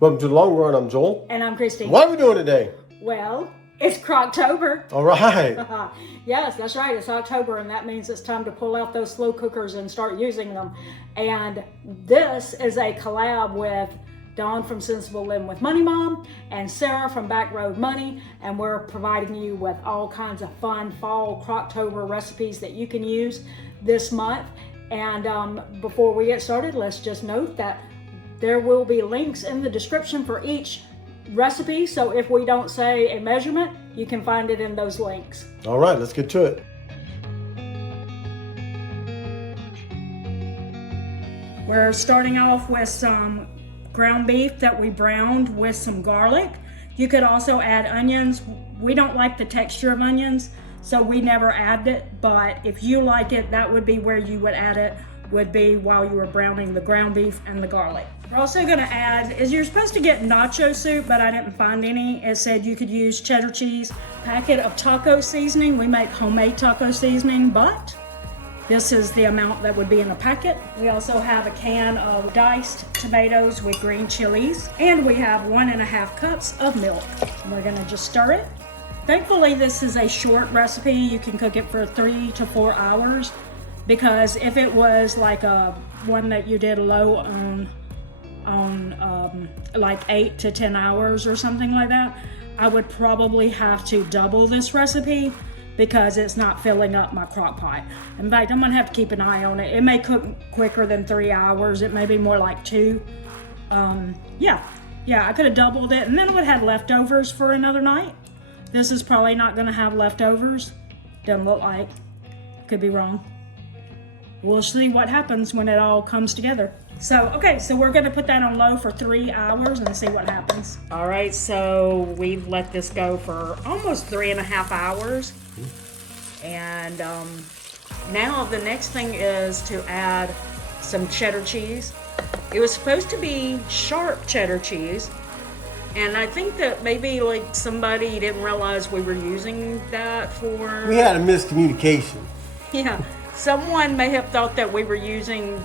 Welcome to the Long Run. I'm Joel. And I'm Christine. What are we doing today? Well, it's Croctober. All right. Yes, that's right. It's October, and that means it's time to pull out those slow cookers and start using them. And this is a collab with Dawn from Sensible Living with Money Mom and Sarah from Backroad Money, and we're providing you with all kinds of fun fall Croctober recipes that you can use this month. And before we get started, let's just note that there will be links in the description for each recipe, so if we don't say a measurement, you can find it in those links. All right, let's get to it. We're starting off with some ground beef that we browned with some garlic. You could also add onions. We don't like the texture of onions, so we never add it, but if you like it, that would be where you would add it, would be while you were browning the ground beef and the garlic. We're also gonna add, you're supposed to get nacho soup, but I didn't find any. It said you could use cheddar cheese, packet of taco seasoning. We make homemade taco seasoning, but this is the amount that would be in a packet. We also have a can of diced tomatoes with green chilies, and we have 1.5 cups of milk. We're gonna just stir it. Thankfully, this is a short recipe. You can cook it for 3 to 4 hours, because if it was like a one that you did low on like 8 to 10 hours or something like that, I would probably have to double this recipe because it's not filling up my crock pot. In fact, I'm gonna have to keep an eye on it. It may cook quicker than 3 hours. It may be more like 2. Yeah, I could have doubled it, and then it would have leftovers for another night. This is probably not gonna have leftovers. Doesn't look like. Could be wrong. We'll see what happens when it all comes together. So we're gonna put that on low for 3 hours and see what happens. All right, so we've let this go for almost 3.5 hours. And now the next thing is to add some cheddar cheese. It was supposed to be sharp cheddar cheese, and I think that maybe like somebody didn't realize we were using that for... We had a miscommunication. Yeah, someone may have thought that we were using...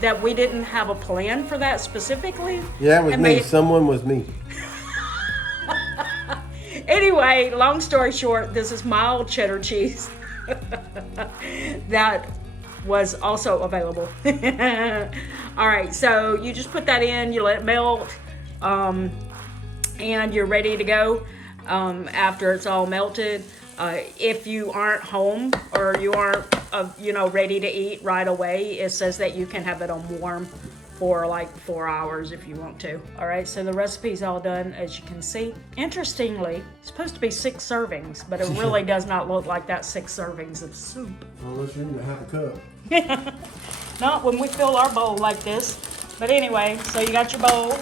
that we didn't have a plan for that specifically. Yeah, it was me. Someone was me. Anyway, long story short, this is mild cheddar cheese that was also available. All right, so you just put that in, you let it melt, and you're ready to go after it's all melted. If you aren't home or you aren't, ready to eat right away, it says that you can have it on warm for like 4 hours if you want to. All right, so the recipe's all done, as you can see. Interestingly, it's supposed to be 6 servings, but it really does not look like that 6 servings of soup. Unless you're into half a cup. Not when we fill our bowl like this. But anyway, so you got your bowl.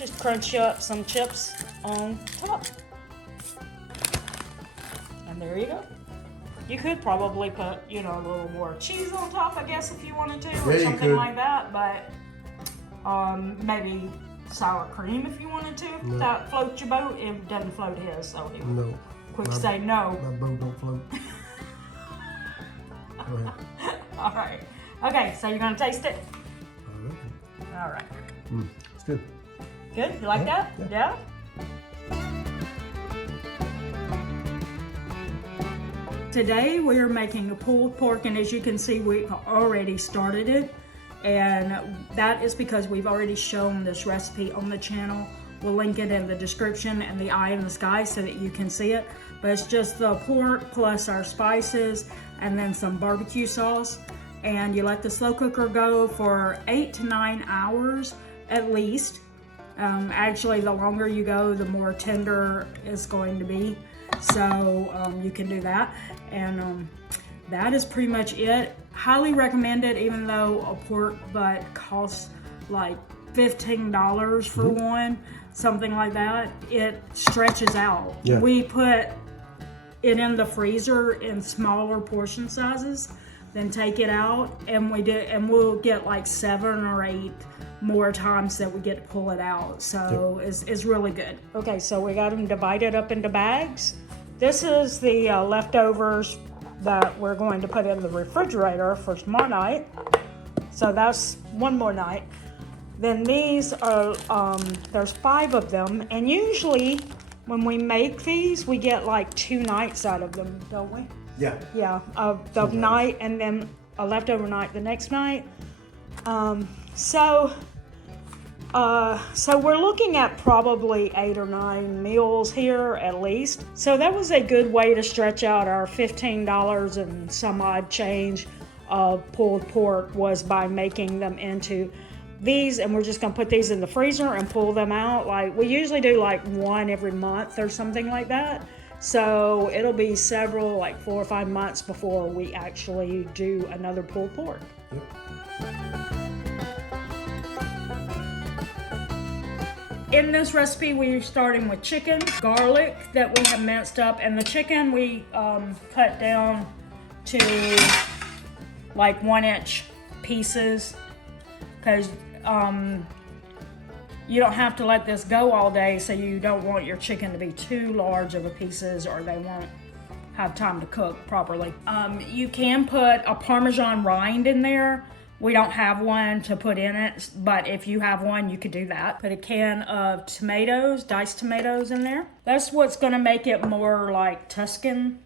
Just crunch up some chips on top. And there you go. You could probably put, a little more cheese on top, I guess, if you wanted to, or something like that. But maybe sour cream if you wanted to. No. That floats your boat. It doesn't float his, so he would No. quick say no. My boat don't float. Go ahead. All right. Okay, so you're gonna taste it. All right. It's good. Good. You like that? Yeah. Today we are making a pulled pork, and as you can see, we've already started it, and that is because we've already shown this recipe on the channel. We'll link it in the description and the eye in the sky so that you can see it. But it's just the pork plus our spices and then some barbecue sauce, and you let the slow cooker go for 8 to 9 hours at least. Actually, the longer you go, the more tender it's going to be. So you can do that, and that is pretty much it. Highly recommend it, even though a pork butt costs like $15 for one, something like that. It stretches out. Yeah. We put it in the freezer in smaller portion sizes, then take it out, and we'll get like 7 or 8 more times that we get to pull it out. So it's really good. Okay, so we got them divided up into bags. This is the leftovers that we're going to put in the refrigerator for tomorrow night. So that's one more night. Then these are, there's 5 of them. And usually when we make these, we get like 2 nights out of them, don't we? Yeah. Yeah, of the night and then a leftover night the next night. So we're looking at probably 8 or 9 meals here at least. So that was a good way to stretch out our $15 and some odd change of pulled pork, was by making them into these, and we're just gonna put these in the freezer and pull them out. Like we usually do like 1 every month or something like that. So it'll be several, like 4 or 5 months before we actually do another pulled pork. Yep. In this recipe, we're starting with chicken, garlic that we have minced up, and the chicken we cut down to like 1-inch pieces, because you don't have to let this go all day, so you don't want your chicken to be too large of a pieces or they won't have time to cook properly. You can put a Parmesan rind in there. We don't have one to put in it, but if you have one, you could do that. Put a can of tomatoes, diced tomatoes in there. That's what's gonna make it more like Tuscan,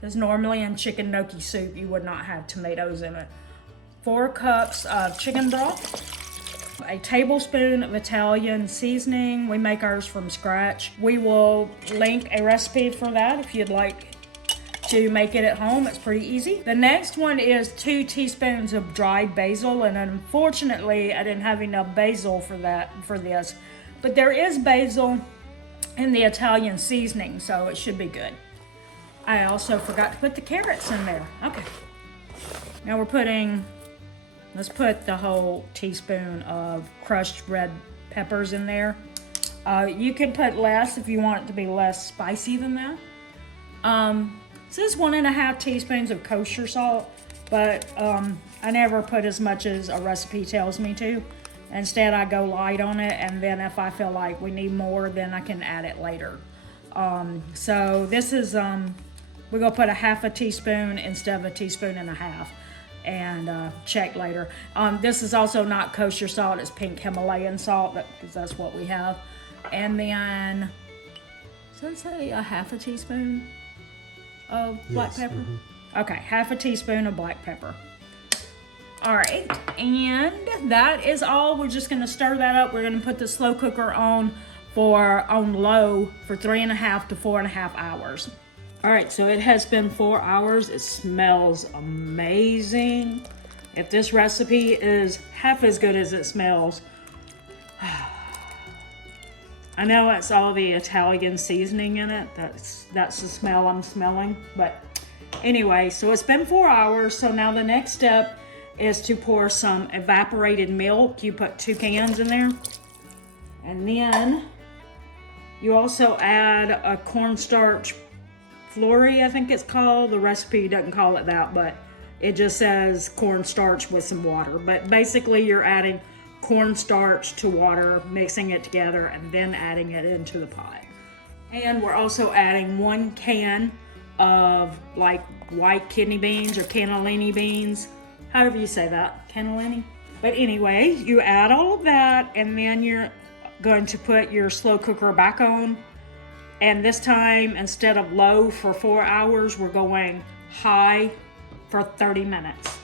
because normally in chicken gnocchi soup, you would not have tomatoes in it. 4 cups of chicken broth, a tablespoon of Italian seasoning. We make ours from scratch. We will link a recipe for that if you'd like to make it at home. It's pretty easy. The next one is 2 teaspoons of dried basil, and unfortunately I didn't have enough basil for this, but there is basil in the Italian seasoning, so it should be good. I also forgot to put the carrots in there. Okay. Now let's put the whole teaspoon of crushed red peppers in there. You can put less if you want it to be less spicy than that. This is 1.5 teaspoons of kosher salt, but I never put as much as a recipe tells me to. Instead, I go light on it, and then if I feel like we need more, then I can add it later. So this is, we're gonna put 1/2 teaspoon instead of 1.5 teaspoons, and check later. This is also not kosher salt, it's pink Himalayan salt, because that's what we have. And then, does it say 1/2 teaspoon of black pepper? Okay, 1/2 teaspoon of black pepper. All right, and that is all. We're just gonna stir that up. We're gonna put the slow cooker on low for 3.5 to 4.5 hours. All right, so it has been 4 hours. It smells amazing. If this recipe is half as good as it smells, I know it's all the Italian seasoning in it. That's the smell I'm smelling. But anyway, so it's been 4 hours. So now the next step is to pour some evaporated milk. You put 2 cans in there. And then you also add a cornstarch flurry, I think it's called. The recipe doesn't call it that, but it just says cornstarch with some water. But basically you're adding cornstarch to water, mixing it together, and then adding it into the pot. And we're also adding 1 can of like white kidney beans or cannellini beans, however you say that, cannellini. But anyway, you add all of that, and then you're going to put your slow cooker back on. And this time, instead of low for 4 hours, we're going high for 30 minutes.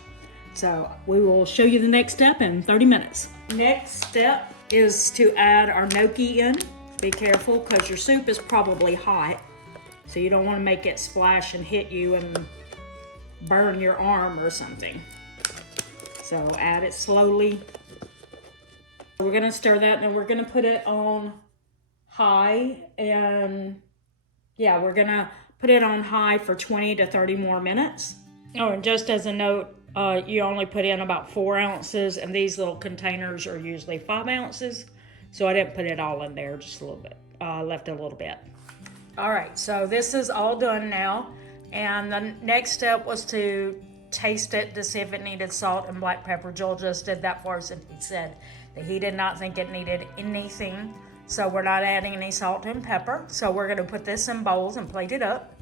So we will show you the next step in 30 minutes. Next step is to add our gnocchi in. Be careful, because your soup is probably hot, so you don't want to make it splash and hit you and burn your arm or something. So add it slowly. We're gonna stir that, and we're gonna put it on high, and yeah, we're gonna put it on high for 20 to 30 more minutes. Oh, and just as a note, you only put in about 4 ounces, and these little containers are usually 5 ounces. So I didn't put it all in there, just a little bit, left a little bit. All right, so this is all done now. And the next step was to taste it to see if it needed salt and black pepper. Joel just did that for us, and he said that he did not think it needed anything. So we're not adding any salt and pepper. So we're gonna put this in bowls and plate it up.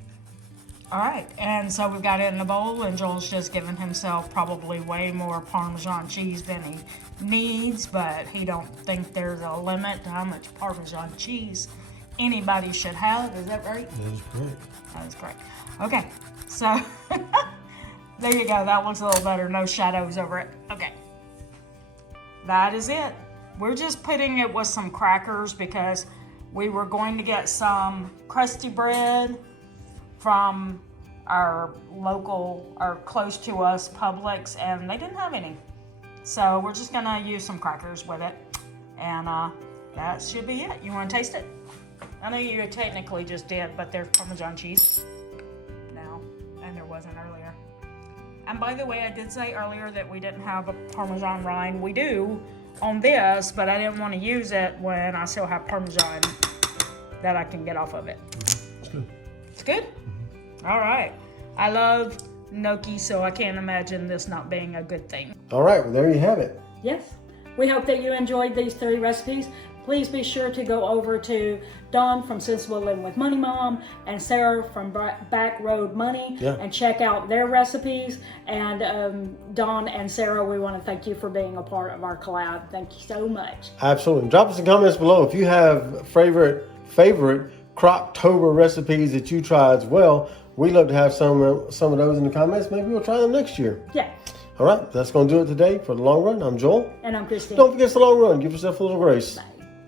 All right, and so we've got it in a bowl, and Joel's just giving himself probably way more Parmesan cheese than he needs, but he don't think there's a limit to how much Parmesan cheese anybody should have. Is that right? That is correct. That is correct. Okay, so there you go. That looks a little better. No shadows over it. Okay, that is it. We're just putting it with some crackers because we were going to get some crusty bread from our local, or close to us, Publix, and they didn't have any. So we're just gonna use some crackers with it, and that should be it. You wanna taste it? I know you technically just did, but there's Parmesan cheese now, and there wasn't earlier. And by the way, I did say earlier that we didn't have a Parmesan rind. We do on this, but I didn't want to use it when I still have Parmesan that I can get off of it. It's good. It's good? All right. I love gnocchi, so I can't imagine this not being a good thing. All right, well, there you have it. Yes. We hope that you enjoyed these 3 recipes. Please be sure to go over to Dawn from Sensible Living with Money Mom and Sarah from Back Road Money and check out their recipes. And Dawn and Sarah, we want to thank you for being a part of our collab. Thank you so much. Absolutely. Drop us some comments below if you have favorite Croctober recipes that you try as well. We'd love to have some of those in the comments. Maybe we'll try them next year. Yeah. All right, that's going to do it today for the long run. I'm Joel. And I'm Christine. Don't forget the long run. Give yourself a little grace. Bye.